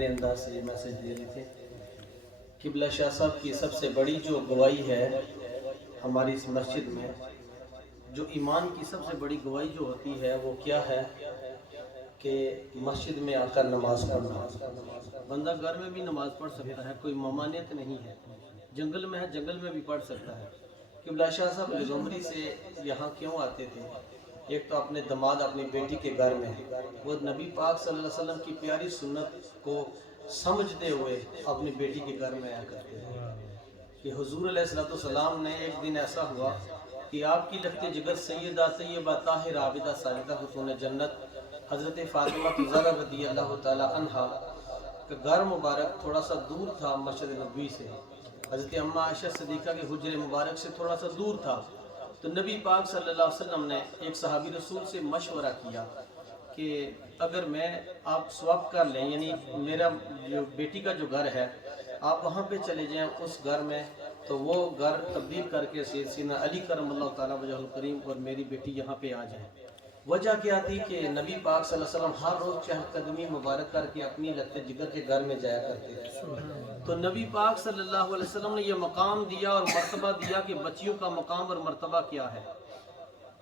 پیارے انداز سے یہ میسج دے رہے تھے۔ قبلہ شاہ صاحب کی سب سے بڑی جو گواہی ہے ہماری اس مسجد میں، جو ایمان کی سب سے بڑی گواہی جو ہوتی ہے وہ کیا ہے کہ مسجد میں آ کر نماز پڑھنا۔ بندہ گھر میں بھی نماز پڑھ سکتا ہے، کوئی ممانعت نہیں ہے، جنگل میں ہے جنگل میں بھی پڑھ سکتا ہے۔ قبلہ شاہ صاحب لگمبری سے یہاں کیوں آتے تھے؟ ایک تو اپنے داماد اپنی بیٹی کے گھر میں، وہ نبی پاک صلی اللہ علیہ وسلم کی پیاری سنت کو سمجھتے ہوئے اپنی بیٹی کے گھر میں آیا کرتے تھے کہ حضور علیہ السلام نے ایک دن ایسا ہوا کہ آپ کی لخت جگر سیدہ طیبہ طاہرہ عابدہ ساجدہ خاتون جنت حضرت فاطمہ زہرا رضی اللہ تعالی عنہا کا گھر مبارک تھوڑا سا دور تھا مسجد نبوی سے، حضرت اماں عائشہ صدیقہ کے حجر مبارک سے تھوڑا سا دور تھا۔ تو نبی پاک صلی اللہ علیہ وسلم نے ایک صحابی رسول سے مشورہ کیا کہ اگر میں آپ سواپ کر لیں، یعنی میرا جو بیٹی کا جو گھر ہے آپ وہاں پہ چلے جائیں اس گھر میں، تو وہ گھر تبدیل کر کے سیدنا علی کرم اللہ تعالیٰ وجہ الکریم اور میری بیٹی یہاں پہ آ جائیں۔ وجہ کیا تھی کہ نبی پاک صلی اللہ علیہ وسلم ہر روز چہل قدمی مبارک کر کے اپنی لخت جگر کے گھر میں جایا کرتے تھے۔ تو نبی پاک صلی اللہ علیہ وسلم نے یہ مقام دیا اور مرتبہ دیا کہ بچیوں کا مقام اور مرتبہ کیا ہے۔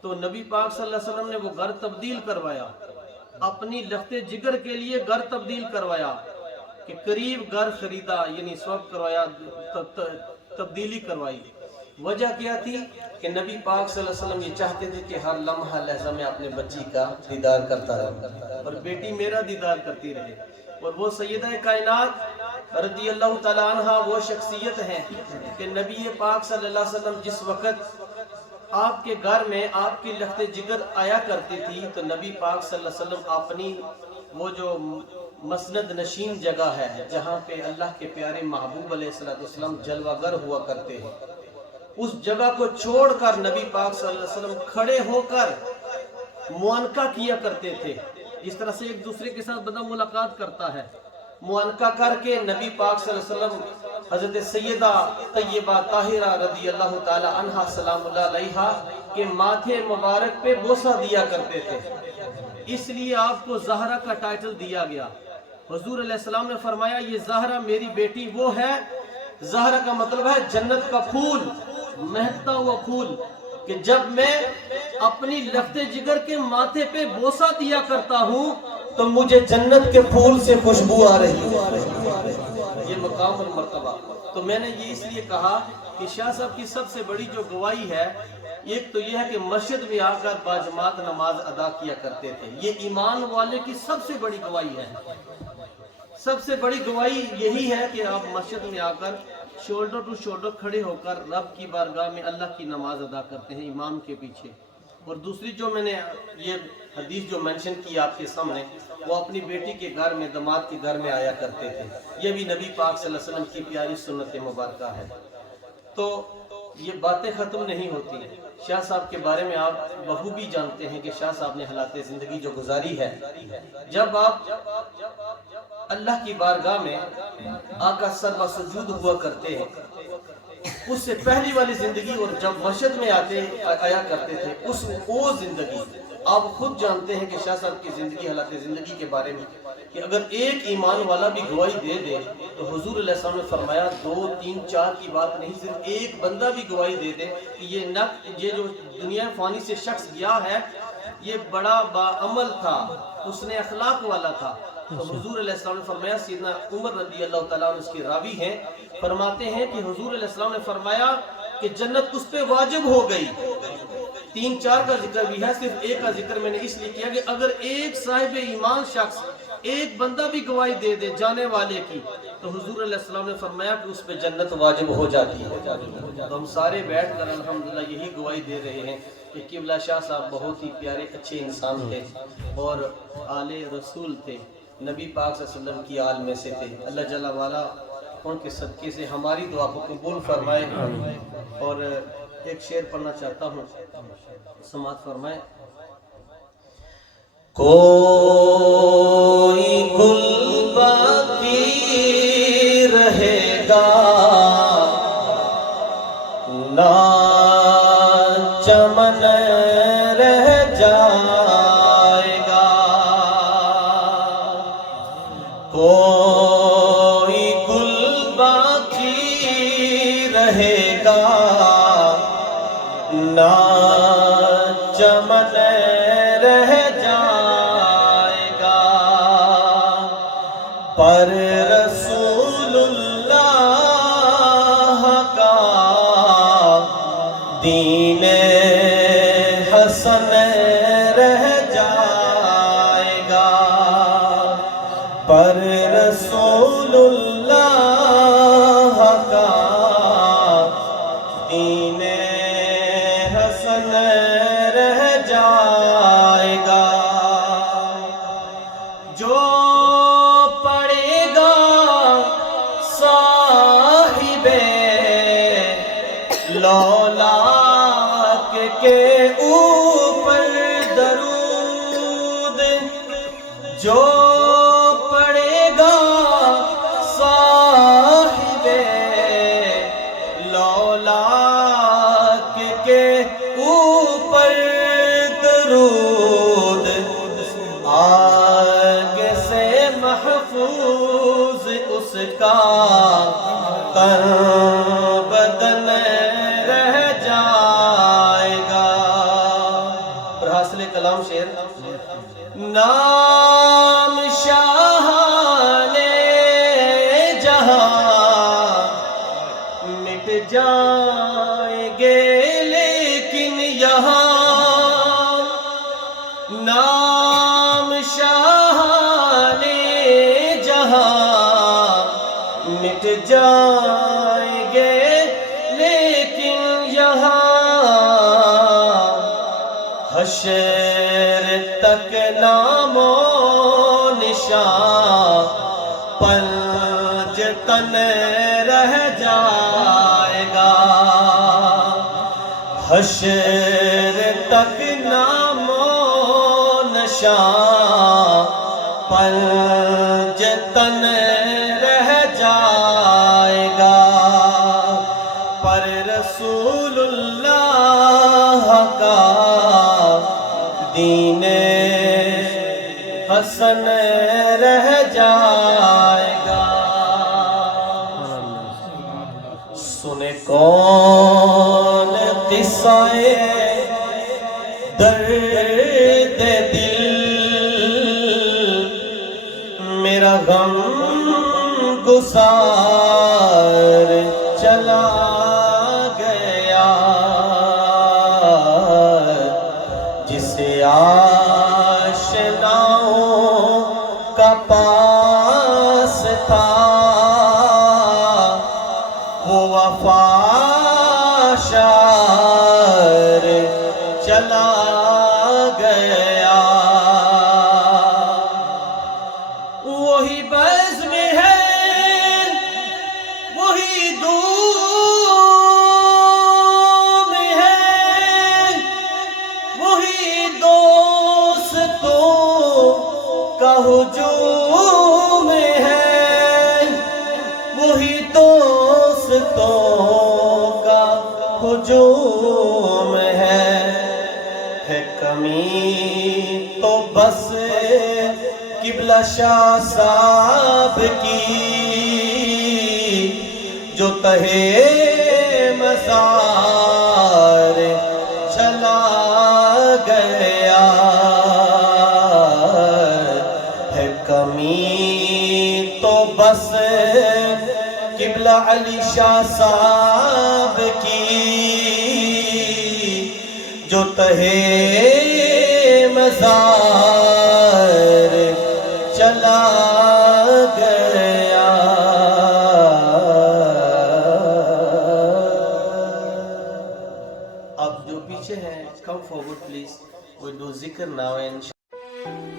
تو نبی پاک صلی اللہ علیہ وسلم نے وہ گھر تبدیل کروایا، اپنی لخت جگر کے لیے گھر تبدیل کروایا کہ قریب گھر خریدا، یعنی سواب کروایا، تبدیلی کروائی۔ وجہ کیا تھی کہ نبی پاک صلی اللہ علیہ وسلم یہ چاہتے تھے کہ ہر لمحہ لہجہ میں اپنے بچی کا دیدار کرتا رہے اور بیٹی میرا دیدار کرتی رہے۔ اور وہ سیدہ کائنات رضی اللہ تعالیٰ عنہ وہ شخصیت ہیں کہ نبی پاک صلی اللہ علیہ وسلم جس وقت آپ کے گھر میں آپ کی لخت جگر آیا کرتی تھی تو نبی پاک صلی اللہ علیہ وسلم اپنی وہ جو مسند نشین جگہ ہے جہاں پہ اللہ کے پیارے محبوب علیہ السلام جلوہ گر ہوا کرتے ہیں، اس جگہ کو چھوڑ کر نبی پاک صلی اللہ علیہ وسلم کھڑے ہو کر معانقہ کیا کرتے تھے۔ جس طرح سے ایک دوسرے کے ساتھ بندہ ملاقات کرتا ہے، معانقہ کر کے نبی پاک صلی اللہ علیہ وسلم حضرت سیدہ طیبہ طاہرہ رضی اللہ تعالی عنہا سلام اللہ علیہا کے ماتھے مبارک پہ بوسہ دیا کرتے تھے۔ اس لیے آپ کو زہرا کا ٹائٹل دیا گیا۔ حضور علیہ السلام نے فرمایا یہ زہرا میری بیٹی وہ ہے، زہرا کا مطلب ہے جنت کا پھول، مہکتا ہوا پھول، کہ جب میں اپنی لخت جگر کے ماتھے پہ بوسہ دیا کرتا ہوں تو مجھے جنت کے پھول سے خوشبو آ رہی ہے۔ یہ مقام اور مرتبہ۔ تو میں نے یہ اس لیے کہا کہ شاہ صاحب کی سب سے بڑی جو گواہی ہے، ایک تو یہ ہے کہ مسجد میں آ کر باجماعت نماز ادا کیا کرتے تھے، یہ ایمان والے کی سب سے بڑی گواہی ہے۔ سب سے بڑی گواہی یہی ہے کہ آپ مسجد میں آ کر شولڈر ٹو شولڈر کھڑے ہو کر رب کی بارگاہ میں اللہ کی نماز ادا کرتے ہیں امام کے پیچھے۔ اور دوسری جو میں نے یہ حدیث جو منشن کی آپ کے سامنے، وہ اپنی بیٹی کے گھر میں داماد کے گھر میں آیا کرتے تھے، یہ بھی نبی پاک صلی اللہ علیہ وسلم کی پیاری سنت مبارکہ ہے۔ تو یہ باتیں ختم نہیں ہوتی ہیں۔ شاہ صاحب کے بارے میں آپ بخوبی جانتے ہیں کہ شاہ صاحب نے حالات زندگی جو گزاری ہے، جب آپ اللہ کی بارگاہ میں آقا سربا سجود ہوا کرتے ہیں، اس سے پہلی والی زندگی اور جب مسجد میں آیا کرتے تھے، اس وہ زندگی آپ خود جانتے ہیں کہ شاہ صاحب کی زندگی حالات زندگی کے بارے میں کہ اگر ایک ایمان والا بھی گواہی دے دے تو حضور علیہ السلام نے فرمایا 2 3 4 کی بات نہیں، صرف ایک بندہ بھی گواہی دے دے کہ یہ جو دنیا فانی سے شخص گیا ہے یہ بڑا باعمل تھا، اس نے اخلاق والا تھا۔ تو حضور علیہ السلام نے فرمایا، سیدنا عمر رضی اللہ تعالیٰ عنہ اس کے راوی ہیں، فرماتے ہیں کہ حضور علیہ السلام نے فرمایا کہ جنت اس پہ واجب ہو گئی۔ 3 4 کا ذکر بھی ہے، صرف ایک کا ذکر میں نے اس لیے کیا کہ اگر ایک صاحب ایمان شخص ایک بندہ بھی گواہی دے دے جانے والے کی تو حضور علیہ السلام نے فرمایا کہ اس پہ جنت واجب ہو جاتی ہے۔ تو ہم سارے بیٹھ کر الحمدللہ یہی گواہی دے رہے ہیں کہ قبلہ شاہ صاحب بہت ہی پیارے اچھے انسان تھے اور آل رسول تھے، نبی پاک صلی اللہ علیہ وسلم کی آل میں سے تھے۔ اللہ جل وعلا ان کے صدقے سے ہماری دعا کو قبول فرمائے۔ اور ایک شعر پڑھنا چاہتا ہوں، سماعت فرمائے۔ کوئی گل باقی رہے گا نہ چمن رہ جائے گا، رہے گا نہ چمن رہ جائے گا، پر رسول اللہ کا دین حسن رہ جائے گا، پر رسول اللہ کا دین حسن رہ جائے گا۔ جو پڑھے گا صاحب لولاک کے اوپر درود، جو پڑھے گا صاحب لولاک کے اوپر درود، آگ سے محفوظ اس کا تن بدن رہ جائے گا۔ اور حاصل کلام شعر، نام شاہان جہاں مٹ جائیں گے لیکن یہاں، نام شاہان جہاں مٹ جائیں گے لیکن یہاں، حشر تک نام و نشان پنج تن رہ جائے گا، حشر تک نام و نشان پنج تن رہ جائے گا، پر رسول اللہ کا دین حسن رہ جائے گا۔ سنے کون قصہ درد دل، میرا غم گسار چلا گیا، جسے آشناؤں کا پاس تھا وہ وفا شار چلا گیا، وہی بزم ہے وہی دوم ہے، وہی دوستوں کا ہجوم ہے، وہی دوستوں کا ہجوم ہے کمی تو بس قبلہ شاہ صاحب کی، جو تہے مزار چلا گیا، ہے کمی تو بس قبلہ علی شاہ صاحب کی، جو تہے مزار چلا گیا۔ اب جو پیچھے ہیں کم فارورڈ پلیز، وہ دو ذکر نہ ہوئے انشاءاللہ۔